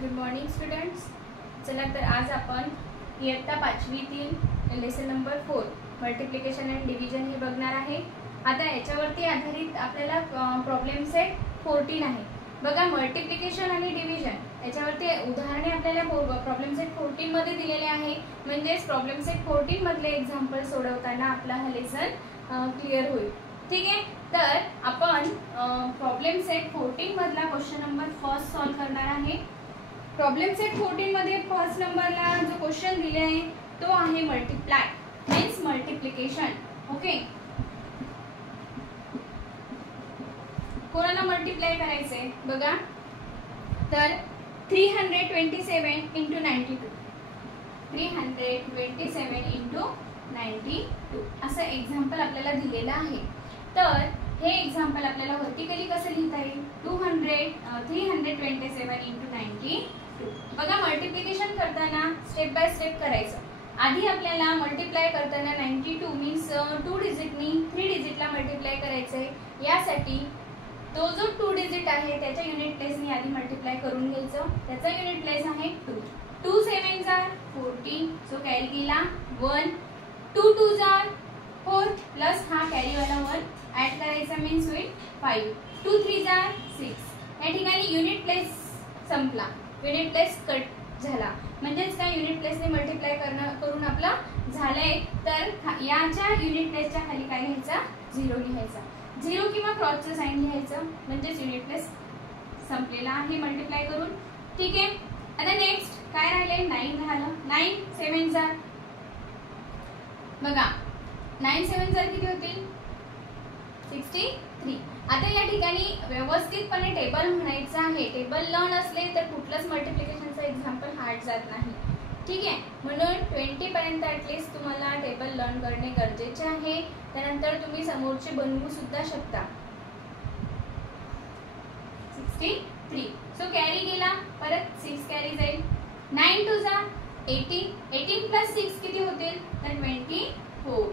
Good morning students. चला तर आज आपण इयत्ता 5वीतील lesson number 4 multiplication and division हे बघणार आहे. आता याच्यावरती आधारित आपल्याला प्रॉब्लेम सेट 14 आहे. बघा, मल्टिप्लिकेशन आणि डिव्हिजन याच्यावरती उदाहरणे आपल्याला प्रॉब्लेम सेट 14 मध्ये दिलेले आहे. म्हणजेच प्रॉब्लेम सेट 14 मधले एक्झाम्पल सोडवताना आपला हा लेसन क्लिअर होईल. ठीक आहे, तर आपण प्रॉब्लेम सेट 14 मधला क्वेश्चन नंबर फर्स्ट सॉल्व करणार आहे. प्रॉब्लेम सेट 14 मध्ये फर्स्ट नंबरला जो क्वेश्चन दिले आहे तो आहे मल्टिप्लाय मीन्स मल्टिप्लिकेशन. ओके, कोणाला मल्टिप्लाय करायचंय बघा, तर 327 × 92 327 × 92 असं एक्झाम्पल आपल्याला दिलेलं आहे. तर हे एक्झाम्पल आपल्याला व्हर्टिकली कसं लिहिता येईल, 327 × 92. बघा, मल्टिप्लिकेशन करताना स्टेप बाय स्टेप करायचं. आधी आपल्याला मल्टिप्लाय करताना 92 मीन्स 2 डिजिटनी 3 डिजिटला मल्टिप्लाय करायचंय. यासाठी तो जो 2 डिजिट आहे त्याच्या युनिट प्लेसनी आधी मल्टिप्लाय करून घ्यायचं. त्याचा युनिट प्लेस आहे 2. 2 7 जार 14, सो कॅरी केला 1. 2 2 जार 4 प्लस हा कॅरीवाला 1 ऍड करायचा मीन्स होईल 5. 2 3 जार 6. या ठिकाणी युनिट प्लेस संपला, युनिट प्लेस कट झाला. म्हणजेच काय, युनिट प्लेसने मल्टिप्लाय करून आपला झालंय. तर याच्या युनिट प्लेसच्या खाली काय घ्यायचा, 0 लिहायचा. 0 किंवा क्रॉसचं साइन लिहायचं, म्हणजेच युनिट प्लेस संपलेला आहे मल्टिप्लाय करून. ठीक आहे, आता नेक्स्ट काय राहिले, 9 राहिलं. 9 7 जार बघा, 9 7 जार किती होतील, 63. आता या ठिकाणी व्यवस्थितपणे टेबल म्हणायचं आहे. टेबल लर्न असले तर कुठलंच मल्टिप्लिकेशनचं एक्झाम्पल हार्ड जात नाही. ठीक आहे, म्हणून 20 पर्यंत ऍटलीस्ट तुम्हाला टेबल लर्न करणे गरजेचे आहे. त्यानंतर तुम्ही समोरचे बनवू सुद्धा शकता. 63, सो कॅरी गेला, परत 6 कॅरी जाईल. 9 2 जार 18. 18 प्लस 6 किती होतील, तर 24.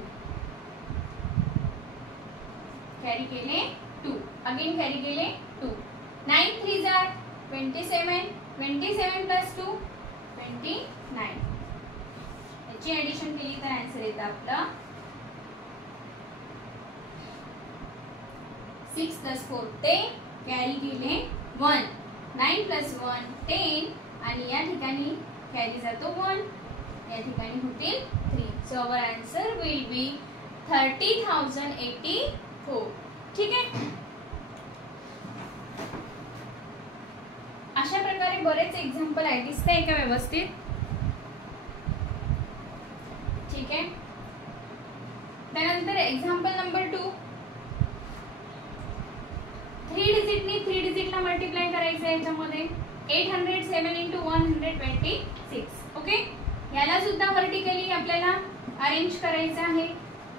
कॅरी केले 2, अगेन कॅरी केले 2. 9 3 जार 27. 27 प्लस 2 29. याची ऍडिशन केली तर आन्सर येतं आपलं 6 प्लस 4 ते कॅरी केले 1. 9 प्लस 1 10 आणि या ठिकाणी कॅरी जातो 1. या ठिकाणी होतील 3. So our answer will be 30,084. ठीक आहे, अशा प्रकारे बरेच एक्झाम्पल आहे. दिसतंय का व्यवस्थित? ठीक आहे, त्यानंतर एक्झाम्पल नंबर 2. 3 डिजिटनी 3 डिजिटला मल्टिप्लाय करायचं आहे. याच्यामध्ये 807 × 126. ओके, याला सुद्धा व्हर्टिकली आपल्याला अरेंज करायचं आहे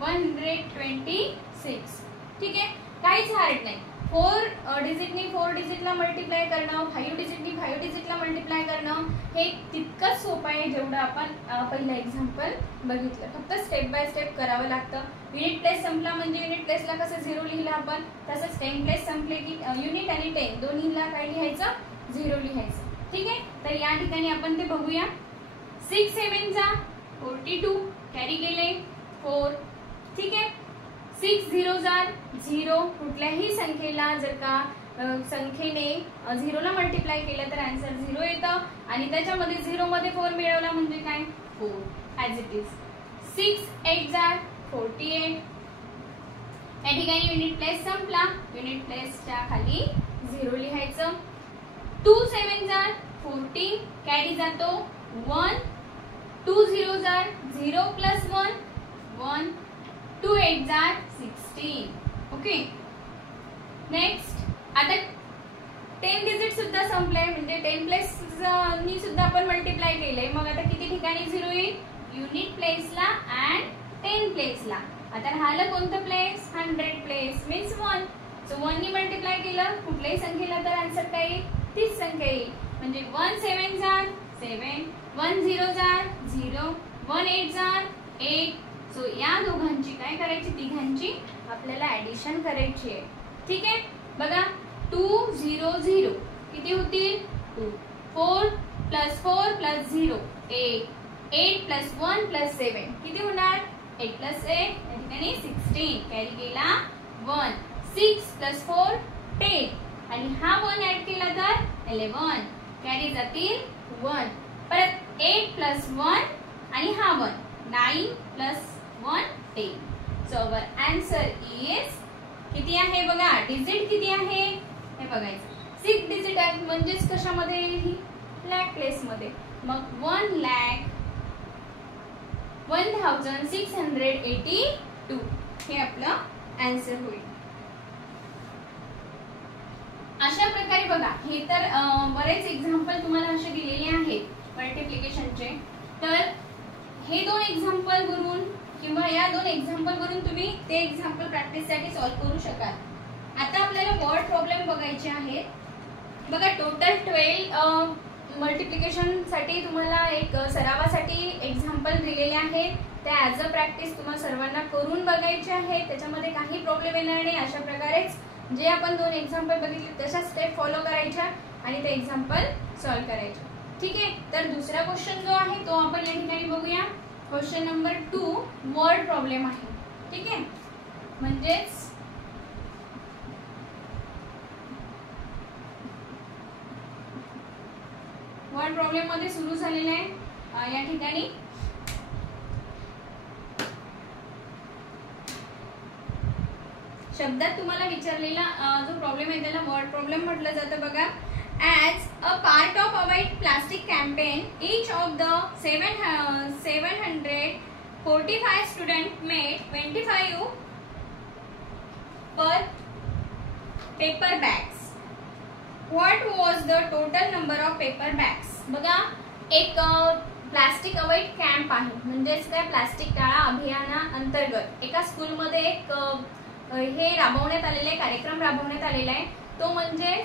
126. ठीक आहे, काहीच हार्ड नाही. 4 डिजिटनी 4 डिजिटला मल्टिप्लाय करणं, 5 डिजिटनी 5 डिजिटला मल्टिप्लाय करणं हे तितकंच सोपं आहे जेवढं आपण पहिलं एक्झाम्पल बघितलं. फक्त स्टेप बाय स्टेप करावं लागतं. युनिट प्लेस संपला म्हणजे युनिट प्लेसला कसं 0 लिहिलं आपण, तसंच 10 प्लेस संपले की युनिट आणि 10 दोन्हीला काय लिहायचं, 0 लिहायचं. ठीक आहे, तर या ठिकाणी आपण ते बघूया. 6 7 जार 42, कॅरी केले 4. ठीक आहे, 6 0 जार 0. कुठल्याही संख्येला जर का संख्येने 0 ला मल्टिप्लाय केलं तर आन्सर 0 येतं. आणि त्याच्यामध्ये 0 मध्ये 4 मिळवला म्हणजे काय, 4 ॲज इट इज. 6 8 जार 48. या ठिकाणी युनिट प्लेस संपला, युनिट प्लेसच्या खाली 0 लिहायचं. 2 7 जार 14, कॅरी जातो 1. 2 0 जार 0 प्लस 1 1. 2 8 जार 16. ओके, नेक्स्ट आता 10 डिजिट सुद्धा संपले म्हणजे 10 प्लेस नी सुद्धा आपण मल्टिप्लाय केले. मग आता किती ठिकाणी 0 येईल, युनिट प्लेसला अँड 10 प्लेसला. आता राहिलं कोणतं प्लेस, 100 प्लेस मीन्स 1. सो 1 नी मल्टिप्लाय केलं कुठल्याही संख्येला तर आन्सर काय येईल, तीच संख्या येईल. म्हणजे 1 7 जार 7. 1 0 जार 0. 1 8 जार 8. सो या दोघांची काय करायची, तिघांची आपल्याला ऍडिशन करायची आहे. ठीक आहे, बघा 2 0 0 किती होतील, 2. 4 + 4 + 0 8 8 + 1 + 7 किती होणार 8 + 8 या ठिकाणी 16 कॅरी गेला 1 6 + 4 10 आणि हा 1 ऍड केला तर 11 कॅरी जातील 1 परत 8 + 1 आणि हा 1 9 + 1 10 सो अवर आन्सर इज किती आहे बघा डिजिट किती आहे हे बघायचं 6 डिजिट आहे म्हणजेच कशामध्ये ही लॅक प्लेस मध्ये मग 1,1682 हे आपलं आन्सर होईल. अशा प्रकारे बघा हे तर बरेच एक्झाम्पल तुम्हाला असे दिलेले आहेत मल्टिप्लिकेशनचे. तर हे 2 एक्झाम्पल वरून किंवा या 2 एक्झाम्पल वरून तुम्ही ते एक्झाम्पल प्रॅक्टिस साठी सॉल्व्ह करू शकाल. आता आपल्याला वर्ड प्रॉब्लेम बघायचे आहेत. बघा टोटल 12 मल्टिप्लिकेशन साठी तुम्हाला एक सरावासाठी एक्झाम्पल दिलेले आहेत. ते ॲज अ प्रॅक्टिस तुम्हाला सर्वांना करून बघायचे आहेत. त्याच्यामध्ये काही प्रॉब्लेम येणार नाही. अशा प्रकारेच जे आपण 2 एक्झाम्पल बघितले तशा स्टेप फॉलो करायच्या आणि ते एक्झाम्पल सॉल्व्ह करायचे. ठीक आहे. तर दुसरा क्वेश्चन जो आहे तो आपण या ठिकाणी बघूया. क्वेश्चन नंबर 2 वर्ड प्रॉब्लेम आहे. ठीक आहे म्हणजेच वर्ड प्रॉब्लेम मध्ये सुरू झालेला आहे या ठिकाणी शब्दात तुम्हाला विचारलेला जो प्रॉब्लेम आहे त्याला वर्ड प्रॉब्लेम म्हटलं जातं. बघा as a part of avoid plastic campaign each of the 745 students made 25 per paper bags. What was the total number of paper bags? बघा एक प्लास्टिक अवॉइड कॅम्प आहे म्हणजेच काय प्लास्टिक टाळा अभियाना अंतर्गत एका स्कूल मध्ये एक हे राबवण्यात आलेले कार्यक्रम राबवण्यात आलेला आहे. तो म्हणजे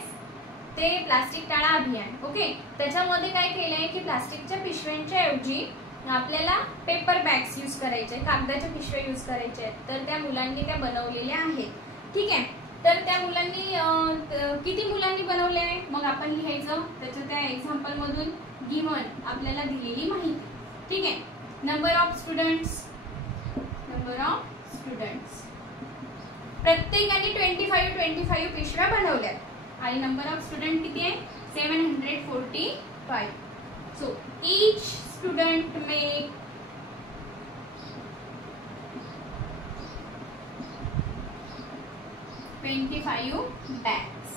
ते प्लास्टिक टाळा अभियान. ओके त्याच्यामध्ये काय केलंय की प्लास्टिकच्या पिशव्यांच्या ऐवजी आपल्याला पेपर बॅग्स यूज करायचे कागदाच्या पिशव्या यूज करायच्या आहेत. तर त्या मुलांनी त्या बनवलेल्या आहेत. ठीक आहे. तर त्या मुलांनी किती मुलांनी बनवले आहे मग आपण लिहायचं त्याच्या त्या एक्झाम्पल मधून गिव्हन आपल्याला दिलेली माहिती. ठीक आहे. नंबर ऑफ स्टुडंट्स प्रत्येकाने 25 पिशव्या बनवल्यात आणि नंबर ऑफ स्टुडंट किती आहे 745. So each student make 25 bags.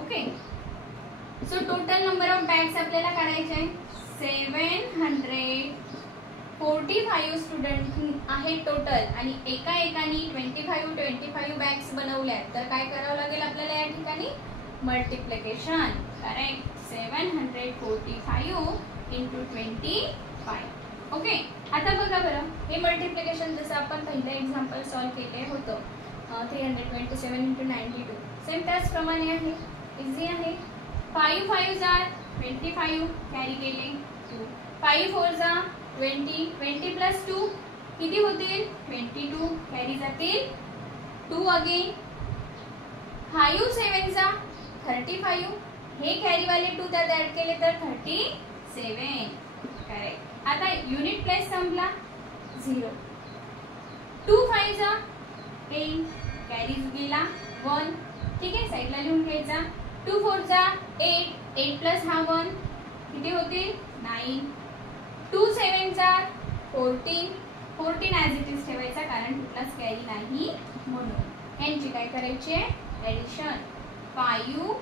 Okay so total number of bags आपल्याला काढायचे आहे 745 स्टुडंट आहेत टोटल आणि एकाने 25 बॅग्स बनवल्यात. तर काय करावं लागेल आपल्याला या ठिकाणी मल्टिप्लिकेशन. करेक्ट 745 × 25. ओके आता बघा बरं हे मल्टिप्लिकेशन जसं आपण पहिलं एक्झाम्पल सॉल्व्ह केले होतं 327 × 92 सेम त्याचप्रमाणे आहे. इझी आहे. 5 5 = 25 कॅरी केले 5 4 = 20 20 + 2 किती होतील 22 कॅरी जातील 2 अगेन 5 7 = 35 हे कॅरी वाले 2 त्यात ऍड केले तर 37. करेक्ट. आता युनिट प्लेस संपला 0. 2 5 = 10 कॅरी गेला 1. ठीक आहे साइडला लिहून घ्यायचा. 2 4 = 8 8 प्लस हा 1 किती होतील 9. 2 7 = 14 14 ॲज इट इज ठेवायचा कारण कुठलाच कॅरी नाही म्हणून. यांची काय करायची आहे ॲडिशन 5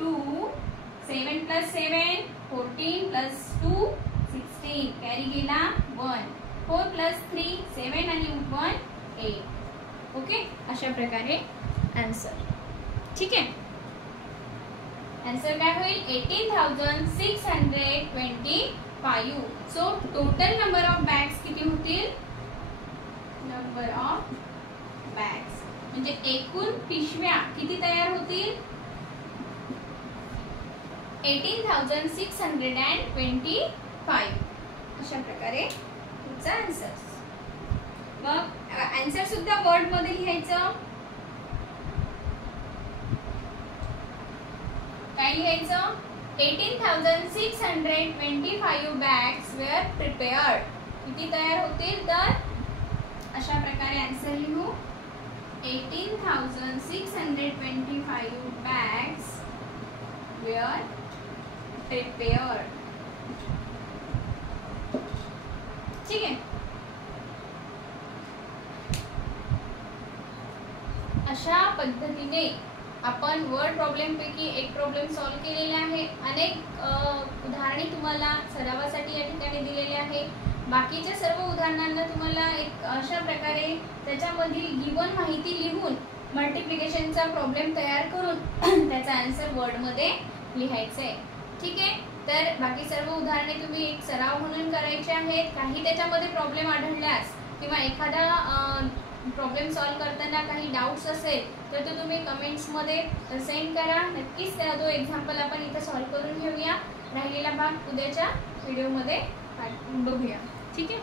2 7 + 7 14 + 2 16 कॅरी गेला 1 4 + 3 7 आणि 1 8. ओके अशा प्रकारे आन्सर. ठीक आहे. आन्सर काय होईल 18,625. So total number of bags किती होतील नंबर ऑफ बॅग्स म्हणजे एकूण पिशव्या किती तयार होतील 18,625. अशा प्रकारे तुमचा आन्सर. मग आन्सर सुद्धा वर्ड मध्ये लिहायचं. काय लिहायचं 18,625 bags were prepared. किती तयार होतील? तर अशा प्रकारे आन्सर लिहू. 18,625 bags were prepared. ठीक आहे. अशा पद्धतीने आपण वर्ड प्रॉब्लेम पैकी एक प्रॉब्लेम सॉल्व्ह केलेला आहे. अनेक उदाहरणे तुम्हाला सरावासाठी या ठिकाणी दिलेले आहे. बाकीच्या सर्व उदाहरणांना तुम्हाला एक अशा प्रकारे त्याच्यामधील गिवन माहिती लिहून मल्टिप्लिकेशनचा प्रॉब्लेम तयार करून त्याचा आन्सर वर्डमध्ये लिहायचं आहे. ठीक आहे. तर बाकी सर्व उदाहरणे तुम्ही एक सराव म्हणून करायचे आहेत. काही त्याच्यामध्ये प्रॉब्लेम आढळल्यास किंवा एखादा प्रॉब्लेम सॉल्व्ह करताना काही डाऊट्स असेल तर तो तुम्ही कमेंट्समध्ये सेंड करा. नक्कीच तो एक्झाम्पल आपण इथे सॉल्व्ह करून घेऊया. राहिलेला भाग उद्याच्या व्हिडिओमध्ये बघूया. ठीक आहे.